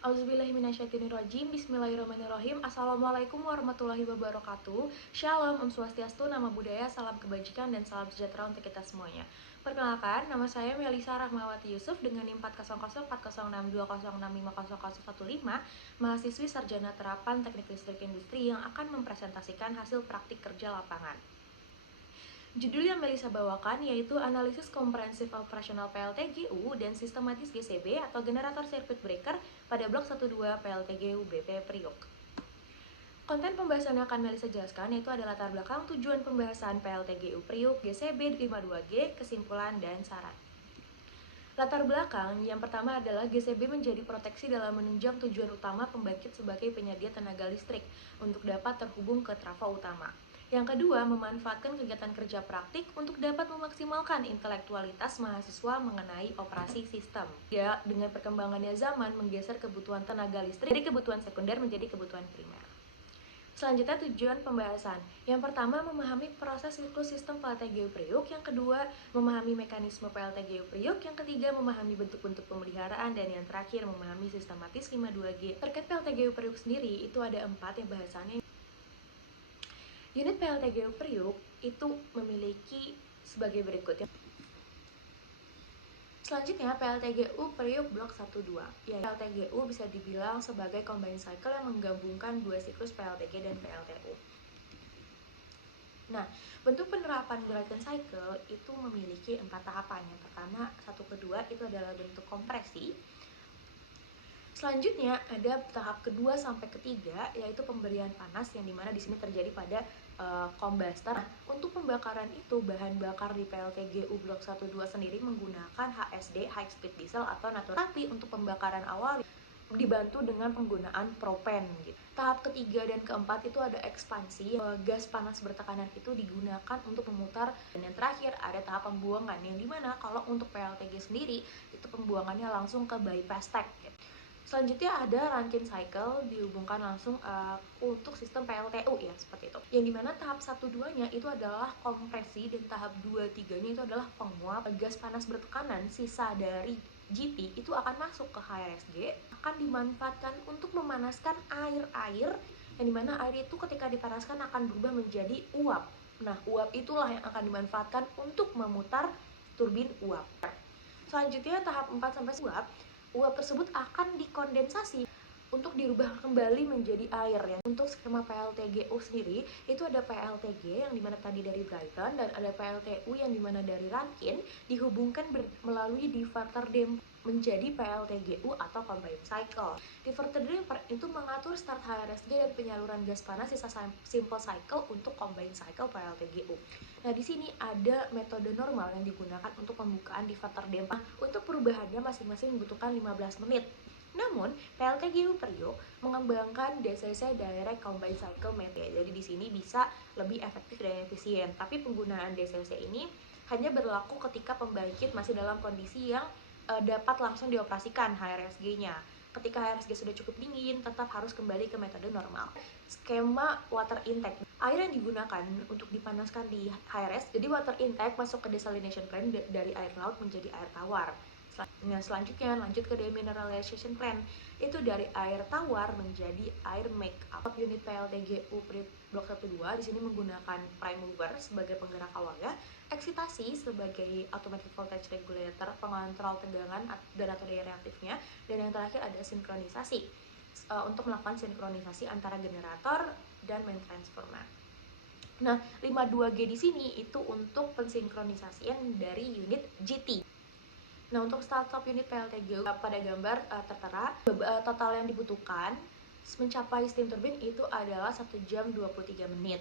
Auzubillahiminasyaitonirrajim. Bismillahirrahmanirrahim. Assalamualaikum warahmatullahi wabarakatuh. Shalom, Om Swastiastu, nama budaya, salam kebajikan, dan salam sejahtera untuk kita semuanya. Perkenalkan, nama saya Melisa Rahmawati Yusuf dengan NIM 400406206500115, mahasiswi Sarjana Terapan Teknik Listrik Industri yang akan mempresentasikan hasil praktik kerja lapangan. Judul yang Melisa bawakan yaitu Analisis Komprehensif Operasional PLTGU dan Sistematis GCB atau Generator Circuit Breaker pada Blok 12 PLTGU BP Priok. Konten pembahasan yang akan Melisa jelaskan yaitu ada latar belakang, tujuan pembahasan PLTGU Priok, GCB 52G, kesimpulan, dan saran. Latar belakang yang pertama adalah GCB menjadi proteksi dalam menunjang tujuan utama pembangkit sebagai penyedia tenaga listrik untuk dapat terhubung ke trafo utama. Yang kedua, memanfaatkan kegiatan kerja praktik untuk dapat memaksimalkan intelektualitas mahasiswa mengenai operasi sistem. Ya, dengan perkembangannya zaman menggeser kebutuhan tenaga listrik dari kebutuhan sekunder menjadi kebutuhan primer. Selanjutnya, tujuan pembahasan. Yang pertama, memahami proses siklus sistem PLTGU Priok. Yang kedua, memahami mekanisme PLTGU Priok. Yang ketiga, memahami bentuk-bentuk pemeliharaan. Dan yang terakhir, memahami sistematis 52G. Terkait PLTGU Priok sendiri, itu ada 4 yang bahasannya. Unit PLTGU Priok itu memiliki sebagai berikut ya. Selanjutnya, PLTGU Priok Blok 12. Ya, PLTGU bisa dibilang sebagai combined cycle yang menggabungkan dua siklus PLTG dan PLTU. Nah, bentuk penerapan Brayton Cycle itu memiliki 4 tahapan. Yang pertama, 1 kedua itu adalah bentuk kompresi. Selanjutnya ada tahap kedua sampai ketiga yaitu pemberian panas yang dimana di sini terjadi pada kombuster. Nah, untuk pembakaran itu bahan bakar di PLTGU Blok 12 sendiri menggunakan HSD High Speed Diesel atau natural. Tapi untuk pembakaran awal dibantu dengan penggunaan propen gitu. Tahap ketiga dan keempat itu ada ekspansi, gas panas bertekanan itu digunakan untuk memutar. Dan yang terakhir ada tahap pembuangan yang dimana kalau untuk PLTG sendiri itu pembuangannya langsung ke bypass tank gitu. Selanjutnya ada Rankine Cycle dihubungkan langsung untuk sistem PLTU ya, seperti itu. Yang dimana tahap 1-2-nya itu adalah kompresi dan tahap 2-3-nya itu adalah penguap. Gas panas bertekanan sisa dari GT itu akan masuk ke HRSG, akan dimanfaatkan untuk memanaskan air-air yang dimana air itu ketika dipanaskan akan berubah menjadi uap. Nah, uap itulah yang akan dimanfaatkan untuk memutar turbin uap. Selanjutnya tahap 4-10, uap tersebut akan dikondensasi untuk dirubah kembali menjadi air ya. Untuk skema PLTGU sendiri itu ada PLTG yang dimana tadi dari Brayton dan ada PLTU yang dimana dari Rankine dihubungkan melalui diverter damper menjadi PLTGU atau combined cycle. Diverter damper itu mengatur start HRSG dan penyaluran gas panas sisa simple cycle untuk combined cycle PLTGU. Nah, di sini ada metode normal yang digunakan untuk pembukaan diverter damper. Untuk perubahannya masing-masing membutuhkan 15 menit. Namun, PLTGU Priok mengembangkan DCC Direct Combined Cycle Method. Jadi di sini bisa lebih efektif dan efisien. Tapi penggunaan DCC ini hanya berlaku ketika pembangkit masih dalam kondisi yang dapat langsung dioperasikan HRSG-nya. Ketika HRSG sudah cukup dingin, tetap harus kembali ke metode normal. Skema water intake. Air yang digunakan untuk dipanaskan di HRS, jadi water intake masuk ke desalination plant dari air laut menjadi air tawar. Nah, selanjutnya lanjut ke demineralization plant, itu dari air tawar menjadi air make up. Unit PLTGU Blok 12 di sini menggunakan prime mover sebagai penggerak awalnya, eksitasi sebagai automatic voltage regulator, pengontrol tegangan dan atau daya reaktifnya, dan yang terakhir ada sinkronisasi untuk melakukan sinkronisasi antara generator dan main transformer. Nah, 52G di sini itu untuk pensinkronisasian dari unit GT. Nah, untuk startup unit PLTGU pada gambar tertera total yang dibutuhkan mencapai steam turbine itu adalah 1 jam 23 menit.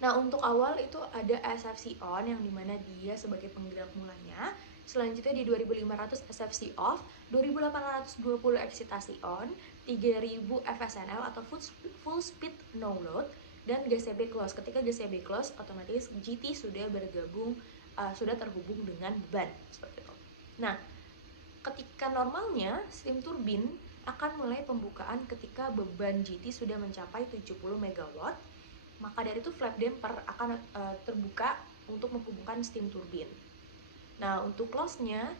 Nah, untuk awal itu ada SFC on yang dimana dia sebagai penggerak mulanya. Selanjutnya di 2500 SFC off, 2820 eksitasi on, 3000 FSNL atau full speed no load, dan GCB close. Ketika GCB close, otomatis GT sudah bergabung, sudah terhubung dengan beban seperti itu. Nah, ketika normalnya steam turbine akan mulai pembukaan ketika beban GT sudah mencapai 70 MW, maka dari itu flap damper akan terbuka untuk menghubungkan steam turbine. Nah, untuk close-nya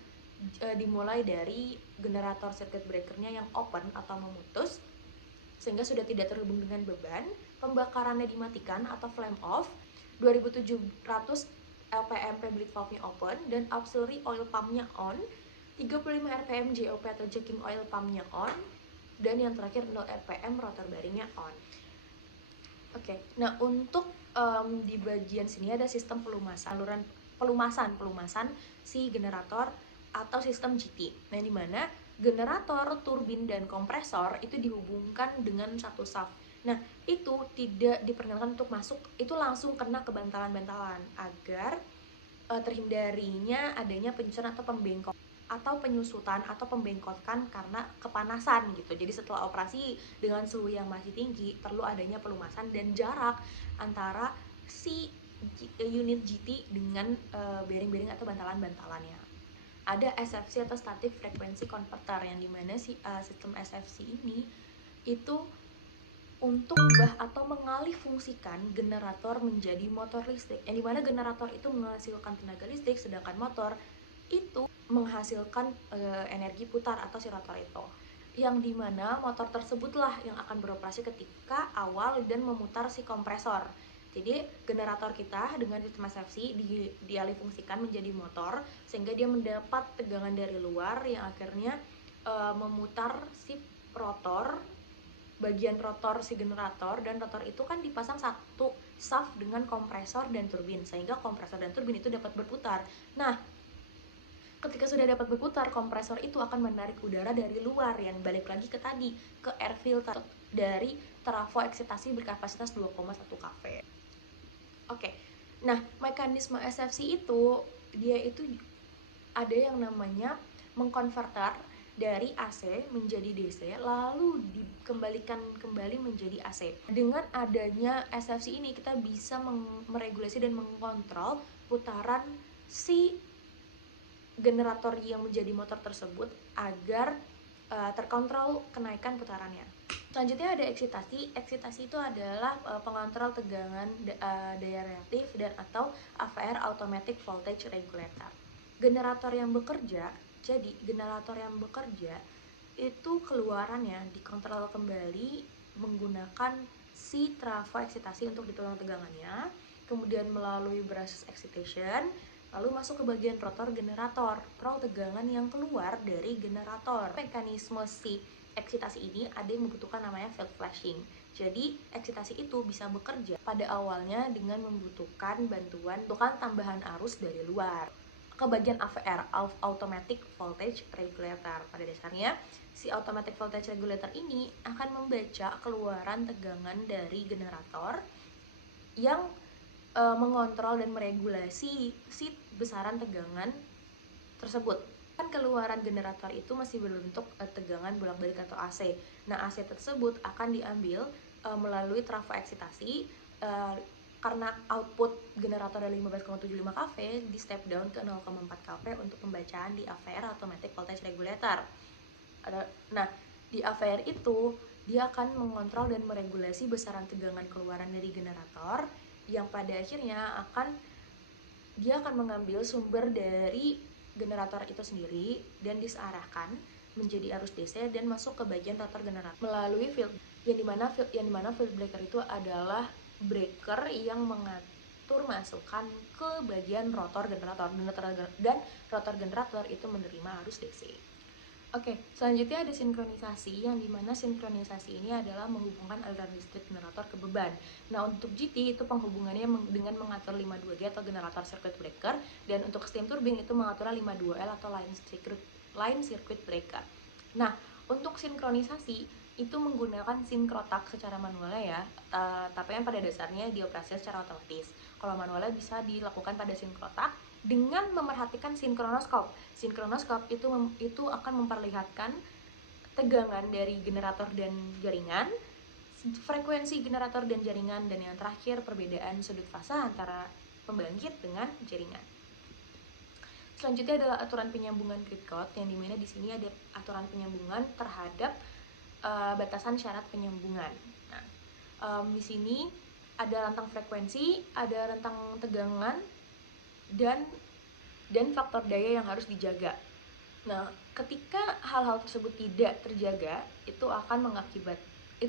dimulai dari generator circuit breakernya yang open atau memutus sehingga sudah tidak terhubung dengan beban, pembakarannya dimatikan atau flame off, 2700 LPM bleed valve-nya open, dan auxiliary oil pump-nya on, 35 RPM JOP atau jacking oil pump-nya on, dan yang terakhir 0 RPM rotor bearing-nya on. Oke, nah untuk di bagian sini ada sistem pelumasan, saluran pelumasan si generator atau sistem GT. Nah, di mana generator, turbin, dan kompresor itu dihubungkan dengan satu shaft. Nah, itu tidak diperkenankan untuk masuk, itu langsung kena ke bantalan-bantalan agar terhindarinya adanya penyusutan atau penyusutan atau pembengkokan karena kepanasan gitu. Jadi setelah operasi dengan suhu yang masih tinggi, perlu adanya pelumasan dan jarak antara si unit GT dengan bearing-bearing atau bantalan-bantalannya. Ada SFC atau static frequency converter, yang dimana sistem SFC ini itu untuk mengubah atau mengalih fungsikan generator menjadi motor listrik, yang dimana generator itu menghasilkan tenaga listrik sedangkan motor itu menghasilkan energi putar atau si rotor itu, yang dimana motor tersebutlah yang akan beroperasi ketika awal dan memutar si kompresor. Jadi generator kita dengan sistem SFC dialih fungsikan menjadi motor sehingga dia mendapat tegangan dari luar yang akhirnya memutar si rotor, bagian rotor si generator, dan rotor itu kan dipasang satu shaft dengan kompresor dan turbin sehingga kompresor dan turbin itu dapat berputar. Nah, ketika sudah dapat berputar, kompresor itu akan menarik udara dari luar, yang balik lagi ke tadi, ke air filter dari trafo eksitasi berkapasitas 2,1 kV. Oke, nah mekanisme SFC itu, dia itu ada yang namanya mengkonverter dari AC menjadi DC lalu dikembalikan kembali menjadi AC. Dengan adanya SFC ini kita bisa meregulasi dan mengontrol putaran si generator yang menjadi motor tersebut agar terkontrol kenaikan putarannya. Selanjutnya ada eksitasi. Eksitasi itu adalah pengontrol tegangan daya reaktif dan atau AVR automatic voltage regulator. Generator yang bekerja, jadi generator yang bekerja itu keluarannya dikontrol kembali menggunakan si trafo eksitasi untuk ditolong tegangannya, kemudian melalui brushless excitation, lalu masuk ke bagian rotor generator, kontrol tegangan yang keluar dari generator. Mekanisme si eksitasi ini ada yang membutuhkan namanya field flashing. Jadi eksitasi itu bisa bekerja pada awalnya dengan membutuhkan bantuan tambahan arus dari luar ke bagian AVR, automatic voltage regulator. Pada dasarnya si automatic voltage regulator ini akan membaca keluaran tegangan dari generator yang mengontrol dan meregulasi si besaran tegangan tersebut. Kan keluaran generator itu masih berbentuk tegangan bolak-balik atau AC. Nah, AC tersebut akan diambil melalui trafo eksitasi karena output generator dari 15,75 kV di step down ke 0,4 kV untuk pembacaan di AVR automatic voltage regulator. Nah, di AVR itu dia akan mengontrol dan meregulasi besaran tegangan keluaran dari generator yang pada akhirnya dia akan mengambil sumber dari generator itu sendiri dan disearahkan menjadi arus DC dan masuk ke bagian rotor generator melalui field, yang dimana field breaker itu adalah breaker yang mengatur masukan ke bagian rotor generator, dan rotor generator itu menerima arus DC. Oke, selanjutnya ada sinkronisasi, yang dimana sinkronisasi ini adalah menghubungkan aliran listrik generator ke beban. Nah, untuk GT itu penghubungannya dengan mengatur 52G atau generator circuit breaker, dan untuk steam turbine itu mengatur 52L atau line circuit breaker. Nah, untuk sinkronisasi itu menggunakan sinkrotak secara manualnya ya, tapi yang pada dasarnya dioperasikan secara otomatis. Kalau manualnya bisa dilakukan pada sinkrotak dengan memerhatikan sinkronoskop. Sinkronoskop itu akan memperlihatkan tegangan dari generator dan jaringan, frekuensi generator dan jaringan, dan yang terakhir perbedaan sudut fasa antara pembangkit dengan jaringan. Selanjutnya adalah aturan penyambungan grid code, yang dimana di sini ada aturan penyambungan terhadap batasan syarat penyambungan. Nah, di sini ada rentang frekuensi, ada rentang tegangan, dan faktor daya yang harus dijaga. Nah, ketika hal-hal tersebut tidak terjaga, itu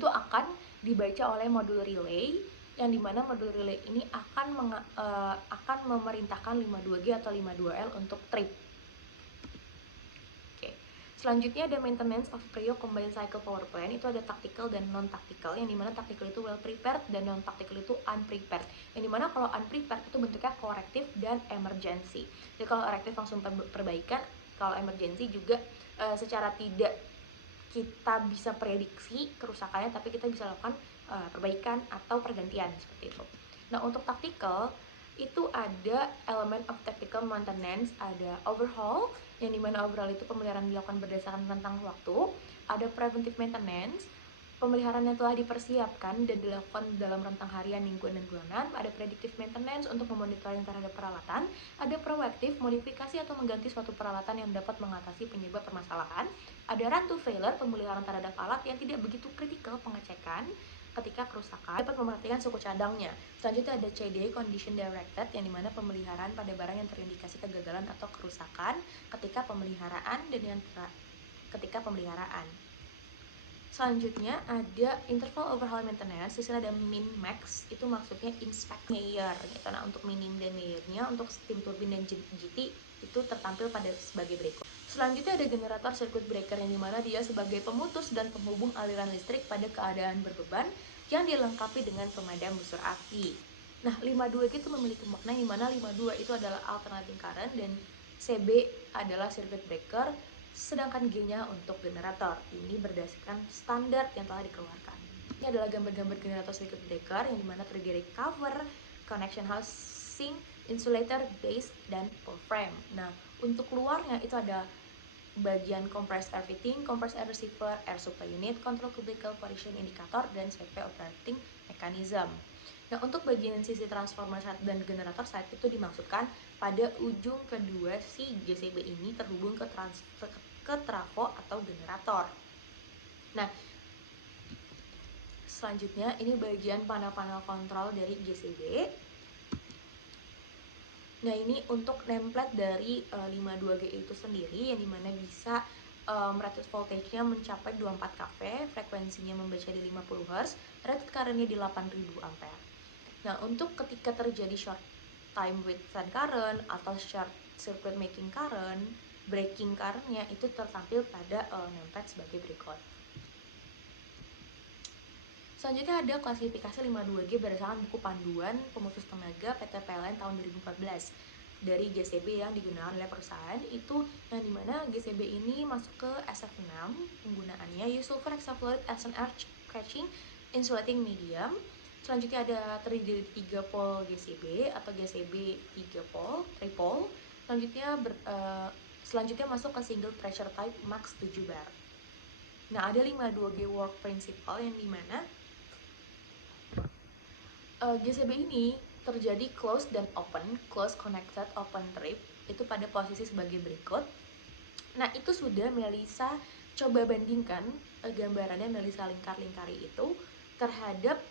akan dibaca oleh modul relay, yang dimana modul relay ini akan memerintahkan 52G atau 52L untuk trip. Oke. Selanjutnya ada maintenance of Prio combined cycle power plant. Itu ada tactical dan non tactical, yang dimana tactical itu well prepared dan non tactical itu unprepared. Yang dimana kalau unprepared itu bentuknya korektif dan emergency. Jadi kalau reaktif langsung perbaikan, kalau emergency juga secara tidak kita bisa prediksi kerusakannya, tapi kita bisa lakukan perbaikan atau pergantian seperti itu. Nah, untuk tactical itu ada elemen of tactical maintenance, ada overhaul, yang dimana overhaul itu pemeliharaan dilakukan berdasarkan rentang waktu, ada preventive maintenance, pemeliharaan yang telah dipersiapkan dan dilakukan dalam rentang harian, mingguan, dan bulanan, ada predictive maintenance untuk memonitoring terhadap peralatan, ada proaktif, modifikasi atau mengganti suatu peralatan yang dapat mengatasi penyebab permasalahan, ada run to failure, pemeliharaan terhadap alat yang tidak begitu kritikal pengecekan ketika kerusakan, dapat memperhatikan suku cadangnya. Selanjutnya ada CD, condition directed, yang dimana pemeliharaan pada barang yang terindikasi kegagalan atau kerusakan ketika pemeliharaan ketika pemeliharaan. Selanjutnya ada interval overhaul maintenance. Di sini ada min max, itu maksudnya inspect measure gitu. Nah, untuk minim dan measure-nya untuk steam turbine dan GT itu tertampil pada sebagai berikut. Selanjutnya ada generator circuit breaker, yang dimana dia sebagai pemutus dan penghubung aliran listrik pada keadaan berbeban yang dilengkapi dengan pemadam busur api. Nah, 52G itu memiliki makna yang dimana 52 itu adalah alternating current dan CB adalah circuit breaker, sedangkan G-nya untuk generator. Ini berdasarkan standar yang telah dikeluarkan. Ini adalah gambar-gambar generator circuit breaker, yang dimana terdiri dari cover, connection housing, insulator, base, dan pole frame. Nah, untuk luarnya itu ada bagian compressed air fitting, compressed air receiver, air supply unit, control cubicle, position indicator, dan CV operating mechanism. Nah, untuk bagian sisi transformer dan generator side itu dimaksudkan pada ujung kedua si GCB ini terhubung ke trafo atau generator. Nah, selanjutnya ini bagian panel-panel kontrol dari GCB. Nah, ini untuk nameplate dari 52G itu sendiri, yang dimana bisa rated voltage-nya mencapai 24 kV, frekuensinya membaca di 50 Hz, rated current-nya di 8000 ampere. Nah, untuk ketika terjadi short time withstand current atau short circuit making current, breaking current-nya itu tertampil pada nameplate sebagai berikut. Selanjutnya ada klasifikasi 52G berdasarkan buku panduan pemutus tenaga PT PLN tahun 2014 dari GCB yang digunakan oleh perusahaan, itu yang dimana GCB ini masuk ke SF6 penggunaannya, use sulfur hexafluoride as an air catching insulating medium. Selanjutnya ada terdiri dari 3 pole GCB atau GCB 3 pole, tripole. Selanjutnya masuk ke single pressure type max 7 bar. Nah, ada 52G work principle, yang dimana GCB ini terjadi close dan open, close connected, open trip, itu pada posisi sebagai berikut. Nah, itu sudah Melisa coba bandingkan gambarannya, Melisa lingkar-lingkari itu terhadap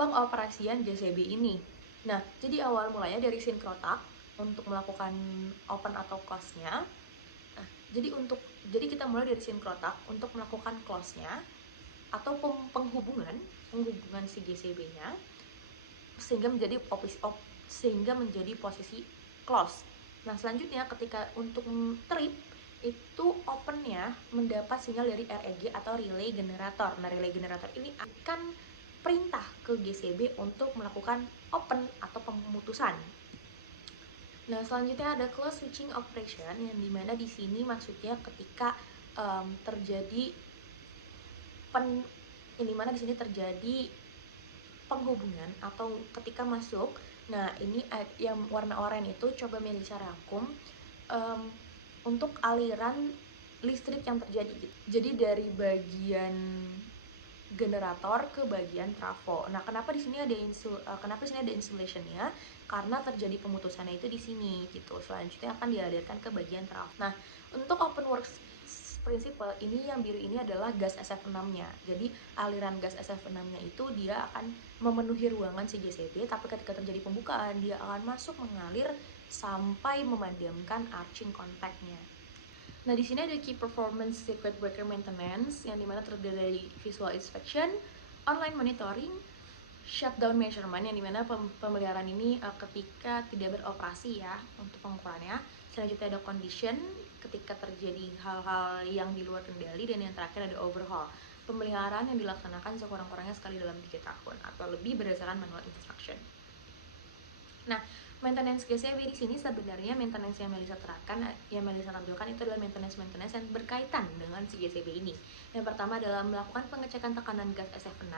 pengoperasian GCB ini. Nah, jadi awal mulanya dari sinkrotak untuk melakukan open atau close-nya. Nah, jadi kita mulai dari sinkrotak untuk melakukan close-nya atau penghubungan si GCB-nya sehingga menjadi posisi close. Nah, selanjutnya ketika untuk trip itu opennya mendapat sinyal dari REG atau relay generator. Nah, relay generator ini akan perintah ke GCB untuk melakukan open atau pemutusan. Nah, selanjutnya ada close switching operation, yang dimana di sini maksudnya ketika terjadi penghubungan atau ketika masuk. Nah, ini yang warna oranye itu coba Melisa rangkum untuk aliran listrik yang terjadi gitu. Jadi dari bagian generator ke bagian trafo. Nah, kenapa di sini ada insulation-nya? Karena terjadi pemutusannya itu di sini gitu. Selanjutnya akan dialirkan ke bagian trafo. Nah, untuk open works principle ini, yang biru ini adalah gas SF6-nya. Jadi aliran gas SF6-nya itu dia akan memenuhi ruangan si GCB, tapi ketika terjadi pembukaan dia akan masuk mengalir sampai memadamkan arcing kontaknya. Nah, di sini ada key performance circuit breaker maintenance yang dimana terdiri dari visual inspection, online monitoring, shutdown measurement yang dimana pemeliharaan ini ketika tidak beroperasi ya untuk pengukurannya. Selanjutnya ada condition ketika terjadi hal-hal yang di luar kendali, dan yang terakhir ada overhaul, pemeliharaan yang dilaksanakan sekurang-kurangnya sekali dalam 3 tahun atau lebih berdasarkan manual instruction. Nah, maintenance GCB di sini sebenarnya maintenance yang Melisa terapkan, yang Melisa tampilkan itu adalah maintenance yang berkaitan dengan si GCB ini. Yang pertama adalah melakukan pengecekan tekanan gas SF6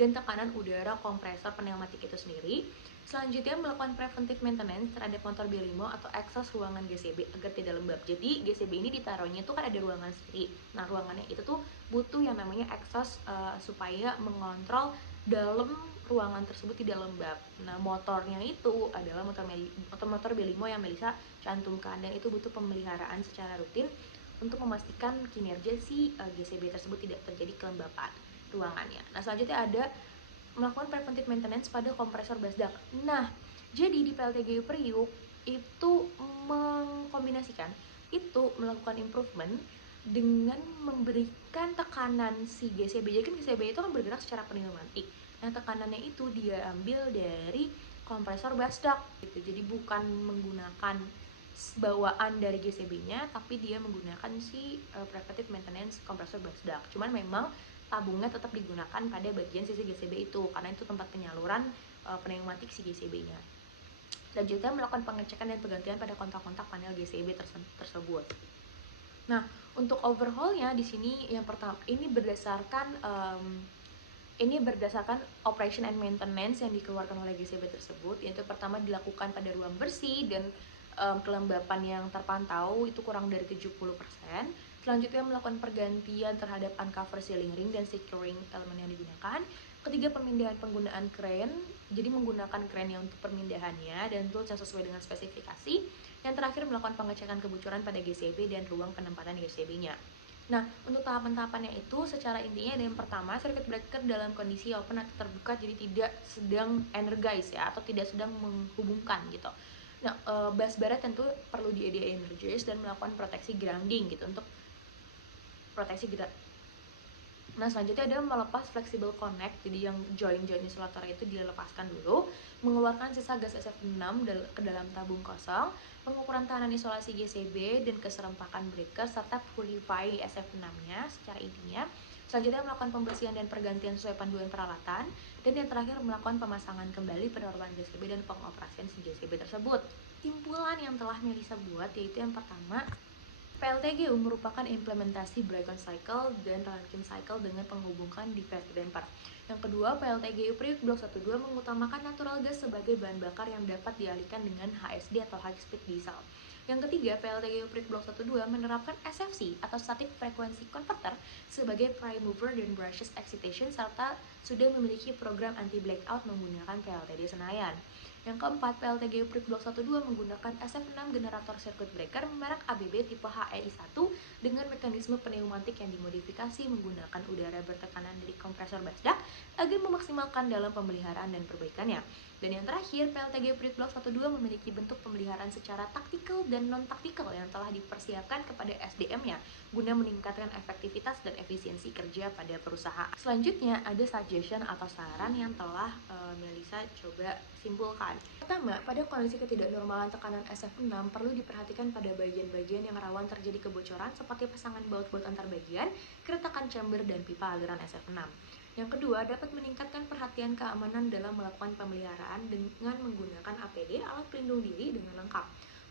dan tekanan udara kompresor pneumatik itu sendiri. Selanjutnya melakukan preventive maintenance terhadap motor B5 atau exhaust ruangan GCB agar tidak lembab. Jadi GCB ini ditaruhnya itu kan ada ruangan sendiri. Nah, ruangannya itu tuh butuh yang namanya exhaust supaya mengontrol dalam ruangan tersebut tidak lembab. Nah, motornya itu adalah motor B5 yang Melisa cantumkan, dan itu butuh pemeliharaan secara rutin untuk memastikan kinerja si GCB tersebut tidak terjadi kelembapan ruangannya. Nah, selanjutnya ada melakukan preventive maintenance pada kompresor basdak. Nah, jadi di PLTGU Priuk itu mengkombinasikan itu melakukan improvement dengan memberikan tekanan si GCB. Jadi kan GCB itu kan bergerak secara pneumatik. Nah, tekanannya itu dia ambil dari kompresor basdak gitu. Jadi bukan menggunakan bawaan dari GCB-nya, tapi dia menggunakan si preventive maintenance kompresor basdak. Cuman memang tabungnya tetap digunakan pada bagian sisi GCB itu karena itu tempat penyaluran pneumatik si GCB-nya. Dan juga melakukan pengecekan dan penggantian pada kontak-kontak panel GCB tersebut. Nah, untuk overhaulnya di sini yang pertama ini berdasarkan operation and maintenance yang dikeluarkan oleh GCB tersebut, yaitu pertama dilakukan pada ruang bersih dan kelembapan yang terpantau itu kurang dari 70%. Selanjutnya melakukan pergantian terhadap uncover ceiling ring dan securing elemen yang digunakan. Ketiga, pemindahan penggunaan crane, jadi menggunakan crane yang untuk permindahannya dan tools yang sesuai dengan spesifikasi. Yang terakhir melakukan pengecekan kebocoran pada GCB dan ruang penempatan GCB-nya. Nah, untuk tahapan-tahapannya itu secara intinya ada yang pertama, circuit breaker dalam kondisi open atau terbuka, jadi tidak sedang energize ya, atau tidak sedang menghubungkan gitu. Nah, bus bara tentu perlu di-energize dan melakukan proteksi grounding gitu untuk proteksi gerak. Nah, selanjutnya ada melepas flexible connect, jadi yang join-join isolator itu dilepaskan dulu, mengeluarkan sisa gas SF6 ke dalam tabung kosong, pengukuran tahanan isolasi GCB dan keserempakan breaker, serta purify SF6-nya secara intinya. Selanjutnya melakukan pembersihan dan pergantian sesuai panduan peralatan, dan yang terakhir melakukan pemasangan kembali peneroban GCB dan pengoperasian si GCB tersebut. Simpulan yang telah Melisa buat yaitu yang pertama, PLTGU merupakan implementasi Brayton Cycle dan Rankine Cycle dengan penghubungkan defect damper. Yang kedua, PLTGU Priuk Blok 12 mengutamakan natural gas sebagai bahan bakar yang dapat dialihkan dengan HSD atau High Speed Diesel. Yang ketiga, PLTGU Priuk Blok 12 menerapkan SFC atau Static Frequency Converter sebagai prime mover dan brushless excitation, serta sudah memiliki program anti-blackout menggunakan PLTD Senayan. Yang keempat, PLTGU Priuk Blok 12 menggunakan SF6 generator circuit breaker merek ABB tipe HEI1 dengan mekanisme pneumatik yang dimodifikasi menggunakan udara bertekanan dari kompresor basdak agar memaksimalkan dalam pemeliharaan dan perbaikannya. Dan yang terakhir, PLTGU Priuk Blok 12 memiliki bentuk pemeliharaan secara taktikal dan non-taktikal yang telah dipersiapkan kepada SDM-nya guna meningkatkan efektivitas dan efisiensi kerja pada perusahaan. Selanjutnya ada suggestion atau saran yang telah Melisa coba simpulkan. Pertama, pada kondisi ketidaknormalan tekanan SF6 perlu diperhatikan pada bagian-bagian yang rawan terjadi kebocoran seperti pasangan baut-baut antar bagian, keretakan chamber, dan pipa aliran SF6. Yang kedua, dapat meningkatkan perhatian keamanan dalam melakukan pemeliharaan dengan menggunakan APD alat pelindung diri dengan lengkap,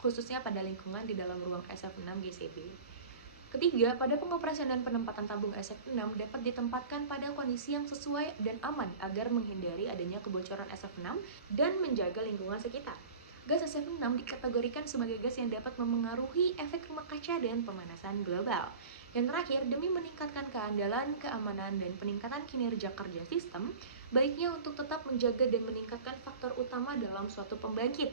khususnya pada lingkungan di dalam ruang SF6 GCB. Ketiga, pada pengoperasian dan penempatan tabung SF6 dapat ditempatkan pada kondisi yang sesuai dan aman agar menghindari adanya kebocoran SF6 dan menjaga lingkungan sekitar. Gas SF6 dikategorikan sebagai gas yang dapat memengaruhi efek rumah kaca dan pemanasan global. Yang terakhir, demi meningkatkan keandalan, keamanan, dan peningkatan kinerja kerja sistem, baiknya untuk tetap menjaga dan meningkatkan faktor utama dalam suatu pembangkit,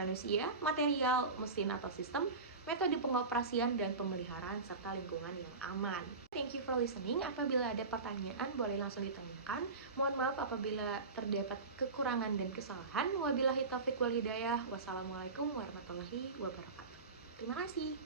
manusia, material, mesin, atau sistem, metode pengoperasian dan pemeliharaan, serta lingkungan yang aman. Thank you for listening. Apabila ada pertanyaan, boleh langsung ditanyakan. Mohon maaf apabila terdapat kekurangan dan kesalahan. Wabillahi taufiq wal hidayah. Wassalamualaikum warahmatullahi wabarakatuh. Terima kasih.